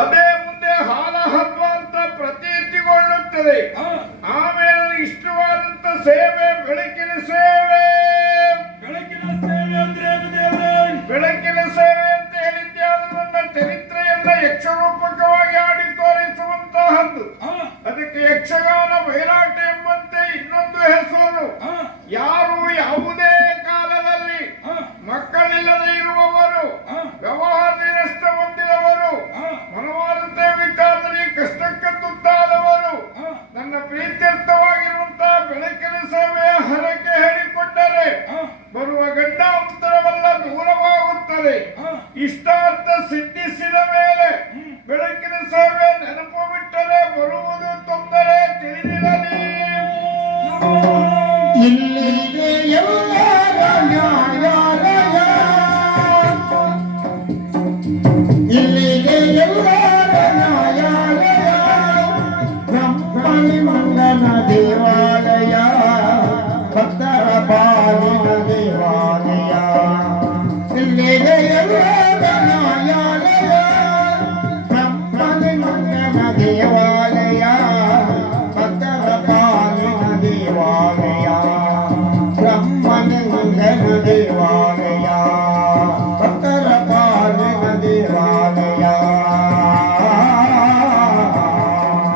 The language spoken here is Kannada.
ಅದೇ ಮುಂದೆ ಹಾಲ ಹಬ್ಬ ಅಂತ ಪ್ರತೀತಿಗೊಳ್ಳುತ್ತದೆ. ಆಮೇಲೆ ಇಷ್ಟವಾದಂತ ಸೇವೆ ಬೆಳಕಿನ ಸೇವೆ. ಬೆಳಕಿನ ಸೇವೆ ಅಂತ ಹೇಳಿದ್ದೆ. ನನ್ನ ಚರಿತ್ರೆಯನ್ನ ಯಕ್ಷರೂಪಕವಾಗಿ ಆಡಿ ತೋರಿಸುವಂತಹದ್ದು. ಅದಕ್ಕೆ ಯಕ್ಷಗಾನ ಬಯಲಾಟ ಎಂಬಂತೆ ಇನ್ನೊಂದು ಹೆಸರು. ಯಾರು ಯಾವುದೇ ಕಾಲದಲ್ಲಿ ಮಕ್ಕಳಿಲ್ಲದೆ ಇರುವವರು, ವ್ಯವಹಾರದಲ್ಲಿ ನಷ್ಟ ಹೊಂದಿದವರು, ಮನವಾದಂತೆ ವಿಚಾರದಲ್ಲಿ ಕಷ್ಟಕ್ಕೆ ತುತ್ತಾದವರು ನನ್ನ ಪ್ರೀತ್ಯರ್ಥವಾಗಿರುವಂತಹ ಬೆಳಕಿನ ಸೇವೆಯ ಹರಕೆ ಹೇಳಿಕೊಂಡರೆ ಬರುವ ಗಂಡಾಂತರವೆಲ್ಲ ದೂರವಾಗುತ್ತದೆ. ಇಷ್ಟಾರ್ಥ ಸಿದ್ಧಿಸಿದ ಮೇಲೆ ಬೆಳಕಿನ ಸೇವೆ ನೆನಪು ಬಿಟ್ಟರೆ ಬರುವುದು ತೊಂದರೆ ತಿಳಿದಿರಲಿ. ಇಲ್ಲಿಗೆ ಎಲ್ಲರ ನ್ಯಾಯಾಲಯ, ಇಲ್ಲಿಗೆ ಎಲ್ಲರ ನ್ಯಾಯಾಲಯ, ಬ್ರಹ್ಮನಿ ಮಂಗನ ದೇವಾಲಯ.